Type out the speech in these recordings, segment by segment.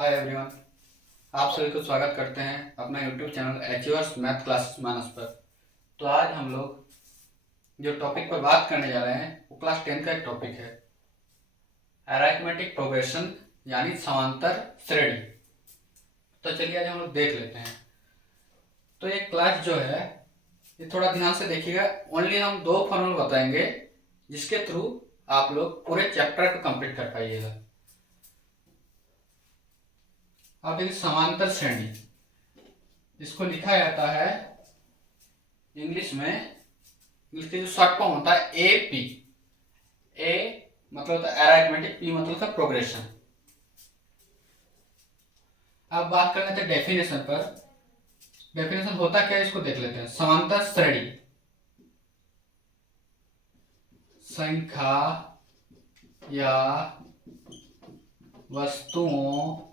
Hi everyone. आप सभी को स्वागत करते हैं अपना यूट्यूब चैनल एचयूआर्स मैथ क्लासेस मानस पर। तो आज हम लोग जो टॉपिक पर बात करने जा रहे हैं वो क्लास 10 का एक टॉपिक है, अरिथमेटिक प्रोग्रेशन यानी समांतर श्रेणी। तो चलिए आज हम लोग देख लेते हैं। तो ये क्लास जो है ये थोड़ा ध्यान से देखिएगा। ओनली हम 2 फॉर्मूला बताएंगे जिसके थ्रू आप लोग पूरे चैप्टर को कंप्लीट कर पाइएगा। अब देखिए समांतर श्रेणी, इसको लिखा जाता है इंग्लिश में, इंग्लिश के जो शॉर्ट फॉर्म होता है ए पी। ए मतलब होता है अरिथमेटिक, पी मतलब होता है प्रोग्रेशन। अब बात कर लेते हैं डेफिनेशन पर। डेफिनेशन होता क्या है इसको देख लेते हैं। समांतर श्रेणी संख्या या वस्तुओं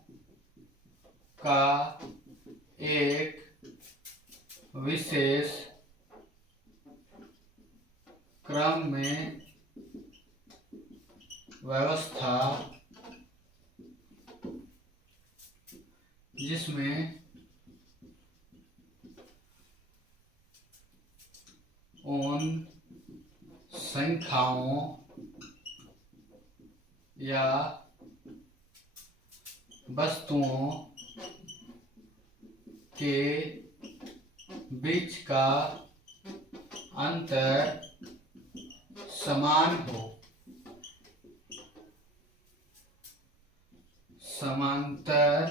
का एक विशेष क्रम में व्यवस्था जिसमें उन संख्याओं या वस्तुओं के बीच का अंतर समान हो, समांतर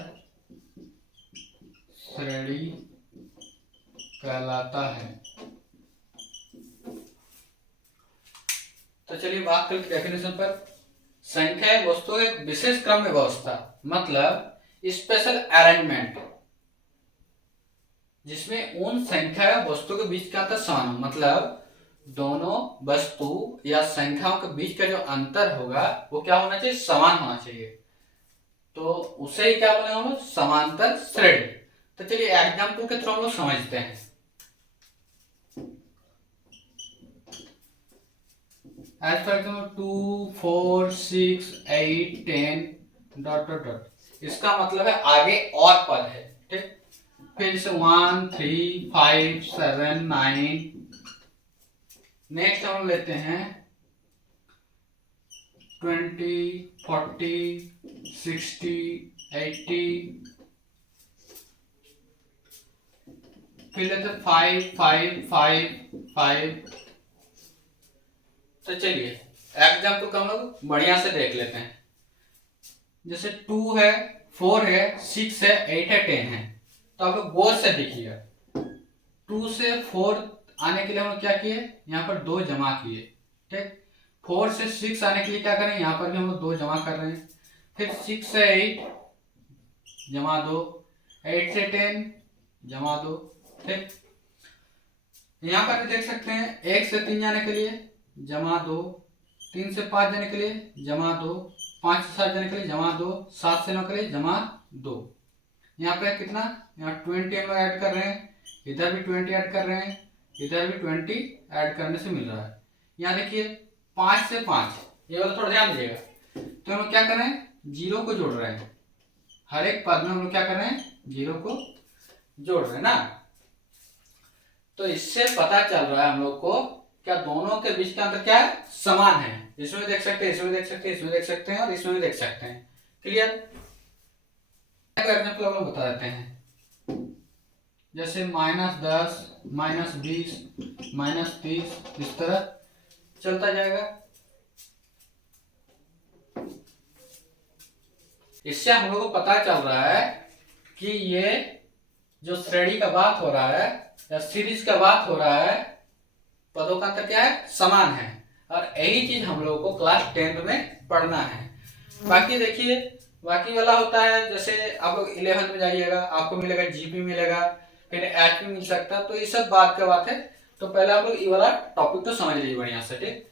श्रेणी कहलाता है। तो चलिए बात करते डेफिनेशन पर। संख्या एक वस्तु एक विशेष क्रम में व्यवस्था, मतलब स्पेशल अरेंजमेंट जिसमें उन संख्या या वस्तु के बीच का अंतर समान हो, मतलब दोनों वस्तु या संख्याओं के बीच का जो अंतर होगा वो क्या होना चाहिए, समान होना चाहिए। तो उसे ही क्या बोले हम लोग, समांतर श्रेणी। तो चलिए एग्जाम्पल के थ्रू हम लोग समझते हैं। As for example 2 4 6 8 10 dot dot dot, इसका मतलब है आगे और पद है, ठीक। फिर जैसे 1 3 5 7 9। नेक्स्ट हम लेते हैं 20 40 60 80। फिर लेते हैं 5 5 5 5। तो चलिए एग्जाम्पल को हम लोग बढ़िया से देख लेते हैं। जैसे 2 है, 4 है, 6 है, 8 है, 10 है। तो आप लोग गौर से देखिएगा। 2 से 4 आने के लिए हम लोग क्या किए, यहाँ पर 2 जमा किए, ठीक। 4 से 6 आने के लिए क्या करें, यहाँ पर भी हम लोग 2 जमा कर रहे हैं। फिर 6 से 8 जमा 2, 8 से 10 जमा 2, ठीक। यहाँ पर भी देख सकते हैं 1 से 3 जाने के लिए जमा 2, 3 से 5 जाने के लिए जमा 2, 5 से 7 जाने के लिए जमा 2, 7 से 9 के लिए जमा 2। यहाँ पे कितना, यहाँ 20 हम लोग ऐड कर रहे हैं, इधर भी 20 ऐड कर रहे हैं, इधर भी 20 ऐड करने से मिल रहा है। यहाँ देखिए 5 से 5, ये वाला थोड़ा ध्यान दीजिएगा। तो हम लोग क्या कर रहे हैं, जीरो को जोड़ रहे हैं। हर एक पद में हम लोग क्या कर रहे हैं, जीरो को जोड़ रहे हैं ना। तो इससे पता चल रहा है हम लोग को क्या दोनों के बीच का अंतर क्या है, समान है। इसमें देख सकते हैं, इसमें देख सकते हैं, इसमें देख सकते हैं और इसमें भी देख सकते हैं। क्लियर। एग्जाम्पल हम लोग बता देते हैं। जैसे -10 -20 -30, इस तरह चलता जाएगा। इससे हम लोग को पता चल रहा है कि ये जो श्रेणी का बात हो रहा है या सीरीज का बात हो रहा है, पदों का अंतर क्या है, समान है। और यही चीज हम लोगों को क्लास 10 में पढ़ना है। बाकी देखिए, बाकी वाला होता है जैसे आप लोग 11 में जाइएगा, आपको मिलेगा जीपी मिलेगा, फिर एचपी मिल सकता है। तो ये सब बात का बात है। तो पहले आप लोग ये वाला टॉपिक तो समझ लीजिए बढ़िया से, ठीक।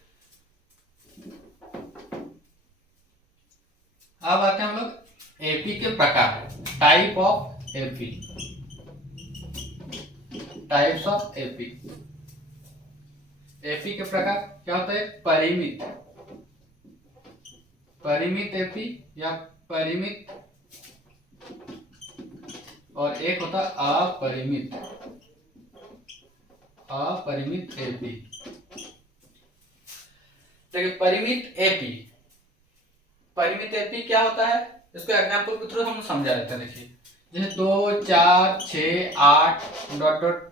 अब आते हैं हम लोग एपी के प्रकार, type of AP, types of AP. AP के प्रकार क्या होता है, परिमित, परिमित एपी या परिमित और एक होता है अपरिमित, अपरिमित एपी। देखिए परिमित एपी, परिमित एपी क्या होता है, इसको एग्जांपल के थ्रू हम समझा देते हैं। देखिए जैसे 2 4 6 8 डॉट डॉट,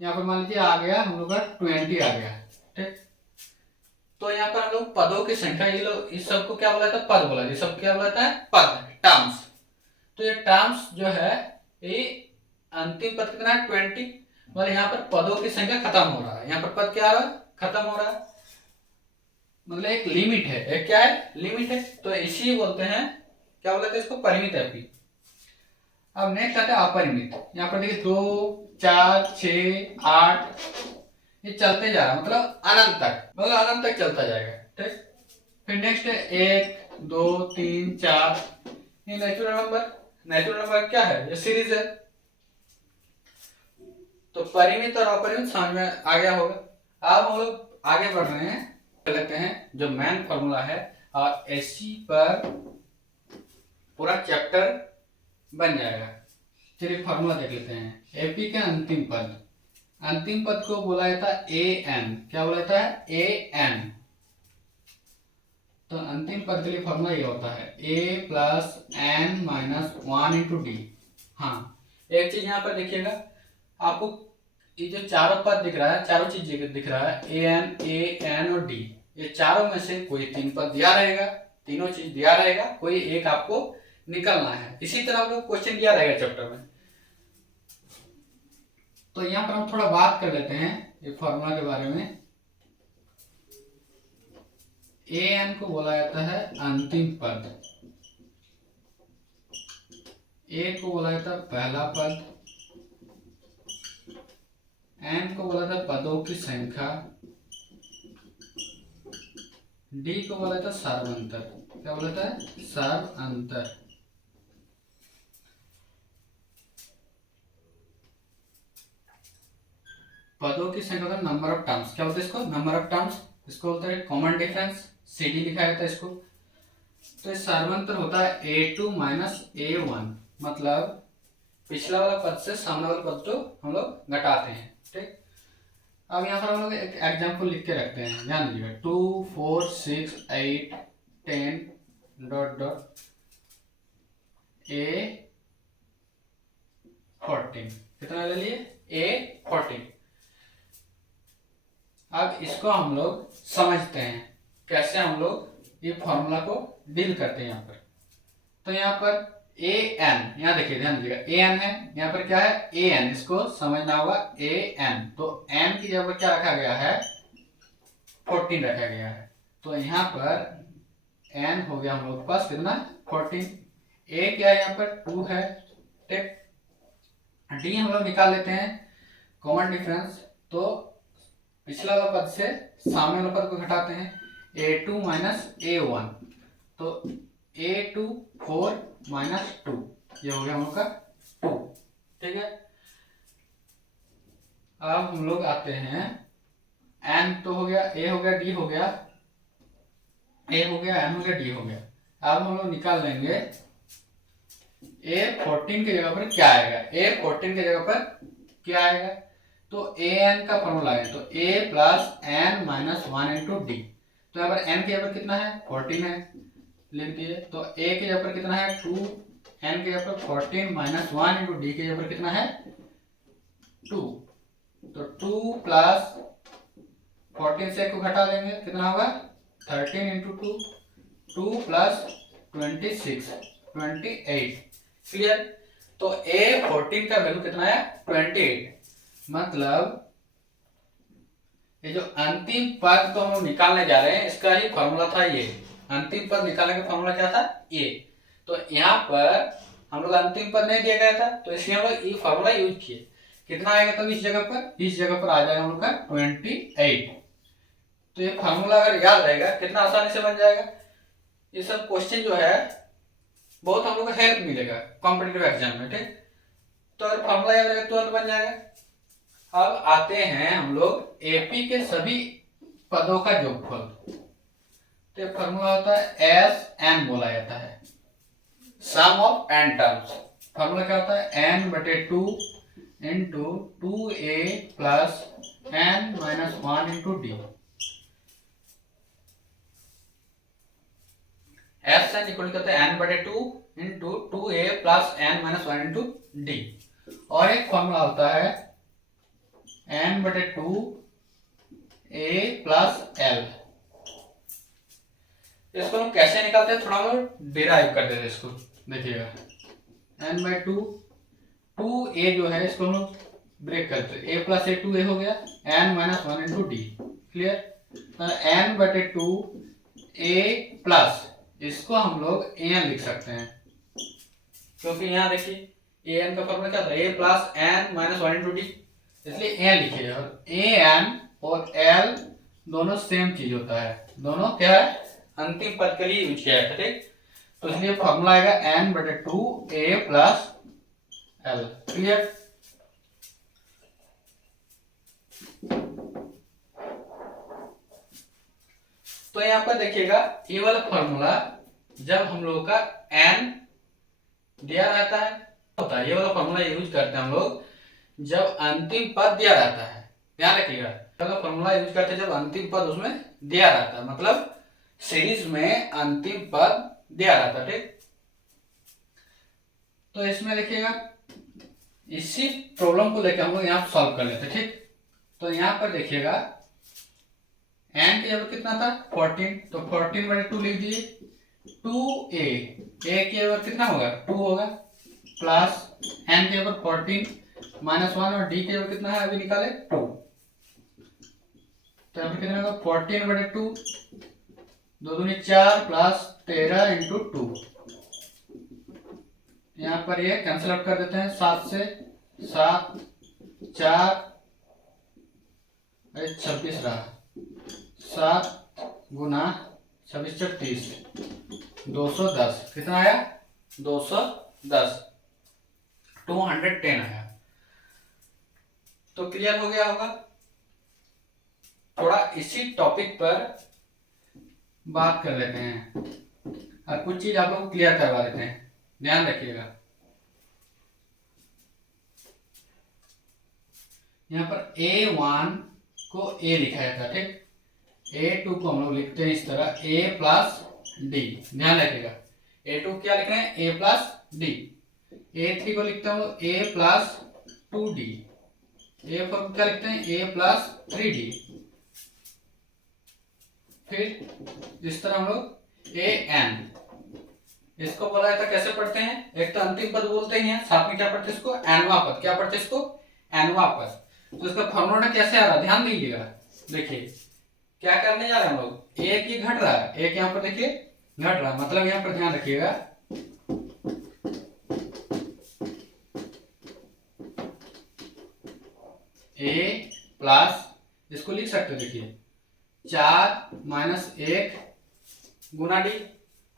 यहाँ पर मान लीजिए आ गया हम लोग का 20 आ गया, ठीक। तो यहाँ पर हम लोग पदों की संख्या, ये लोग इस सबको क्या बोला जाता है, पद बोला जाता है। सब क्या बोला जाता है, पद, टर्म्स। तो ये टर्म्स जो है, ये अंतिम पद कितना है 20, मतलब यहाँ पर पदों की संख्या खत्म हो रहा है, यहाँ पर पद क्या हो रहा है, खत्म हो रहा है, मतलब एक लिमिट है, एक क्या है, लिमिट है। तो इसी बोलते हैं, क्या बोलते हैं इसको, परिमित एपी। अब नेक्स्ट आता है अपरिमित। यहाँ पर देखिए 2 4 6 8, ये चलते जा रहा है, मतलब अनंत तक, मतलब अनंत तक चलता जाएगा, ठीक। फिर नेक्स्ट है 1 2 3 4, ये नेचुरल नंबर। नेचुरल नंबर क्या है, ये सीरीज है। तो परिमित और अपरिमित समझ में आ गया होगा। अब हम लोग आगे बढ़ रहे हैं, लेते हैं जो मेन फॉर्मूला है, और एससी पर पूरा चैप्टर बन जाएगा। चलिए फॉर्मूला देख लेते हैं। एपी के अंतिम पद, अंतिम पद को बोला जाता है ए एन। क्या बोला जाता है, ए एन। तो अंतिम पद के लिए फॉर्मूला ये होता है A plus N minus 1 into D. हाँ, एक चीज यहाँ पर देखिएगा, आपको ये जो चारों पद दिख रहा है, चारों चीज दिख रहा है, ए एन और डी, ये चारों में से कोई 3 पद दिया रहेगा, तीनों चीज दिया रहेगा, कोई एक आपको निकलना है। इसी तरह आपको क्वेश्चन दिया रहेगा चैप्टर में। तो यहाँ पर हम थोड़ा बात कर लेते हैं ये फॉर्मूला के बारे में। ए एन को बोला जाता है अंतिम पद, ए को बोला जाता है पहला पद, एन को बोला जाता है पदों की संख्या, डी को बोला जाता है सर्वांतर। क्या बोला जाता है, सर्वांतर। पदों की संख्या का नंबर ऑफ टर्म्स, क्या बोलते हैं इसको, नंबर ऑफ टर्म्स। इसको बोलते हैं कॉमन डिफरेंस, सीडी लिखा जाता है इसको। तो ये सर्वांतर होता है a2 माइनस a1, मतलब पिछला वाला पद से सामने वाला पद को हम लोग घटाते हैं, ठीक। अब यहाँ पर हम लोग एक एग्जांपल लिख के रखते हैं, ध्यान दीजिएगा। 2 4 6 8 10 डॉट डॉट a14, कितना ले लिए, a14। अब इसको हम लोग समझते हैं कैसे हम लोग ये फॉर्मूला को डील करते हैं यहाँ पर। तो यहाँ पर ए एन, यहाँ देखिए ध्यान दीजिएगा, ए एन है, यहाँ पर क्या है, ए एन, इसको समझना होगा ए एन। तो एन की जगह पर क्या रखा गया है, 14 रखा गया है। तो यहाँ पर एन हो गया हम लोग के पास कितना, 14। ए क्या है, यहाँ पर 2 है, ठीक। डी हम लोग निकाल लेते हैं, कॉमन डिफरेंस। तो पिछला वाला पद से सामने वाला पद को घटाते हैं, a2 माइनस a1, तो a2 4 माइनस 2, ये हो गया हम लोग का 2, ठीक है। अब हम लोग आते हैं, n तो हो गया, a हो गया, d हो गया, a हो गया, n हो गया, d हो गया। अब हम लोग निकाल लेंगे a14 की जगह पर क्या आएगा, a14 की जगह पर क्या आएगा। तो ए एन का फॉर्मूला है, तो a plus N minus 1 into d. तो यहाँ पर n की जगह पर कितना है, 14 है, लिख दिए। तो a की जगह पर कितना है 2, n की जगह पर 14 माइनस 1 इंटू डी की जगह पर कितना है 2। तो 2 प्लस 14 से को घटा देंगे, कितना होगा 13 इंटू 2, 2 प्लस 26 28, क्लियर। तो a14 का वैल्यू कितना है 28, मतलब ये जो अंतिम पद को हम निकालने जा रहे हैं, इसका ही फॉर्मूला था ये। अंतिम पद निकालने का फॉर्मूला क्या था, ये। तो यहाँ पर हम लोग अंतिम पद नहीं दिया गया था, तो इसलिए हम लोग ये फॉर्मूला यूज किए। कितना आएगा तब इस जगह पर, इस जगह पर आ जाएगा हम लोग का 28। तो ये फॉर्मूला अगर याद रहेगा कितना आसानी से बन जाएगा। ये सब क्वेश्चन जो है बहुत हम लोग को हेल्प मिलेगा कॉम्पिटिटिव एग्जाम में, ठीक। तो अगर फॉर्मूला याद रहेगा तुरंत बन जाएगा। अब आते हैं हम लोग एपी के सभी पदों का योगफल। तो फॉर्मूला होता है एस एन, बोला जाता है sum of n terms. Formula क्या होता है, n/2 into 2a plus n-1 into d. S n equal करते हैं n/2 into 2a plus n-1 into D. और एक फॉर्मूला होता है n/2 a प्लस l। इसको हम कैसे निकालते हैं, थोड़ा हम डिराइव कर देते हैं इसको। देखिएगा n/2 2a जो है इसको हम ब्रेक करते हैं, a प्लस a 2a हो गया, n-1 into D. Clear. n/2 a plus, इसको हम लोग an लिख सकते हैं, क्योंकि यहाँ देखिए an का फॉर्मूला क्या था, a plus n-1 into D, इसलिए an लिखिएगा। an और l दोनों सेम चीज होता है, दोनों क्या है, अंतिम पद के लिए यूज किया है, ठीक। तो इसलिए फॉर्मूला आएगा n/2 a plus l। Clear. तो यहाँ पर देखिएगा ये वाला फॉर्मूला जब हम लोग का n दिया रहता है होता है, ये वाला फॉर्मूला यूज करते हैं हम लोग जब अंतिम पद दिया रहता है। ध्यान रखिएगा, वाला फॉर्मूला यूज करते हैं जब अंतिम पद उसमें दिया रहता है, मतलब सीरीज में अंतिम पद दिया रहता है, ठीक। तो इसमें देखिएगा इसी प्रॉब्लम को लेकर हम लोग यहाँ सॉल्व कर लेते हैं, ठीक। तो यहाँ पर देखिएगा n की जगह कितना था 14, तो 14/2 लिख दिए, 2a, a की जगह कितना होगा 2 होगा, प्लस n की जगह 14 -1 और d की जगह कितना है अभी निकाले 2, तो अभी कितना होगा 14/2, 2 दूनी 4 प्लस 13 इंटू 2। यहाँ पर ये कैंसिल आउट कर देते हैं, 7 से 7 4 26 रहा, 7 गुना 26 30 210, कितना आया 210, 210 आया। तो क्लियर हो गया होगा। थोड़ा इसी टॉपिक पर बात कर लेते हैं और कुछ चीज आप लोग क्लियर करवा देते हैं, ध्यान रखिएगा। यहाँ पर a1 को a लिखा था, ठीक। a2 को हम लोग लिखते हैं इस तरह a प्लस डी, ध्यान रखिएगा। a2 क्या लिख रहे हैं a प्लस डी। a3 को लिखते हैं हम लोग a प्लस 2d। a4 को क्या लिखते हैं a प्लस 3d। फिर इस तरह हम लोग an, इसको बोला जाता कैसे पढ़ते हैं, एक तो अंतिम पद बोलते ही हैं, साथ में क्या पढ़ते हैं इसको एनवा पद, क्या पढ़ते हैं इसको एनवा पद। तो इसका फॉर्मूला कैसे आ रहा है ध्यान दीजिएगा। देखिए क्या करने जा रहे हैं हम लोग, एक ही घट रहा है, एक यहाँ पर देखिए घट रहा है, मतलब यहाँ पर ध्यान रखिएगा a प्लस, इसको लिख सकते हो देखिए 4 - 1 गुना डी,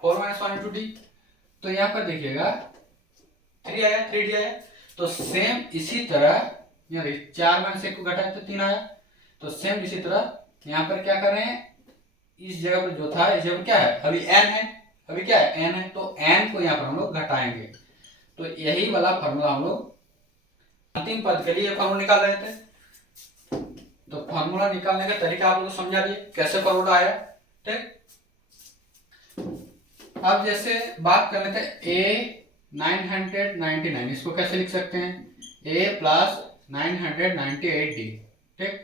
4 - 1 इंटू डी। तो यहाँ पर देखिएगा 3 आया, 3d आया। तो सेम इसी तरह यहाँ 4 - 1 को घटाया तो 3 आया। तो सेम इसी तरह यहाँ पर क्या कर रहे हैं, इस जगह पर जो था इस जगह पर क्या है अभी n है, अभी क्या है n है, तो n को यहाँ पर हम लोग घटाएंगे। तो यही वाला फॉर्मूला हम लोग अंतिम पद के लिए फॉर्मूला निकाल रहे थे। तो फॉर्मूला निकालने का तरीका आप लोग समझा दिए कैसे फॉर्मूला आया, ठीक। अब जैसे बात कर लेते हैं a999, इसको कैसे लिख सकते हैं a प्लस 998d, ठीक।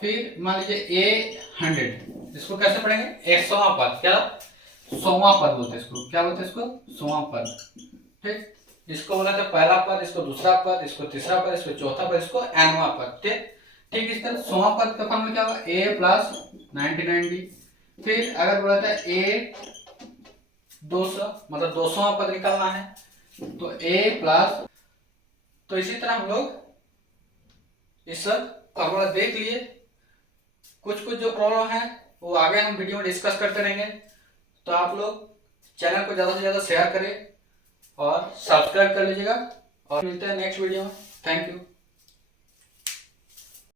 फिर मान लीजिए a100, इसको कैसे पढ़ेंगे 100वां पद, क्या 100वां पद बोलते हैं इसको, क्या बोलते हैं इसको 100वां पद, ठीक। इसको बोला था पहला पद, इसको दूसरा पद, इसको तीसरा पद, इसको चौथा पद, इसको nवां पद, ठीक। ठीक इस तरह 100वां पद का फॉर्मूला क्या होगा a प्लस 99d। फिर अगर बोला था a200, मतलब 200वां पद निकालना है तो a प्लस, तो इसी तरह हम लोग इस सब फॉर्मूला देख लिए। कुछ जो प्रॉब्लम है वो आगे हम वीडियो में डिस्कस करते रहेंगे। तो आप लोग चैनल को ज़्यादा से ज़्यादा शेयर करें और सब्सक्राइब कर लीजिएगा, और मिलते हैं नेक्स्ट वीडियो में। Thank you.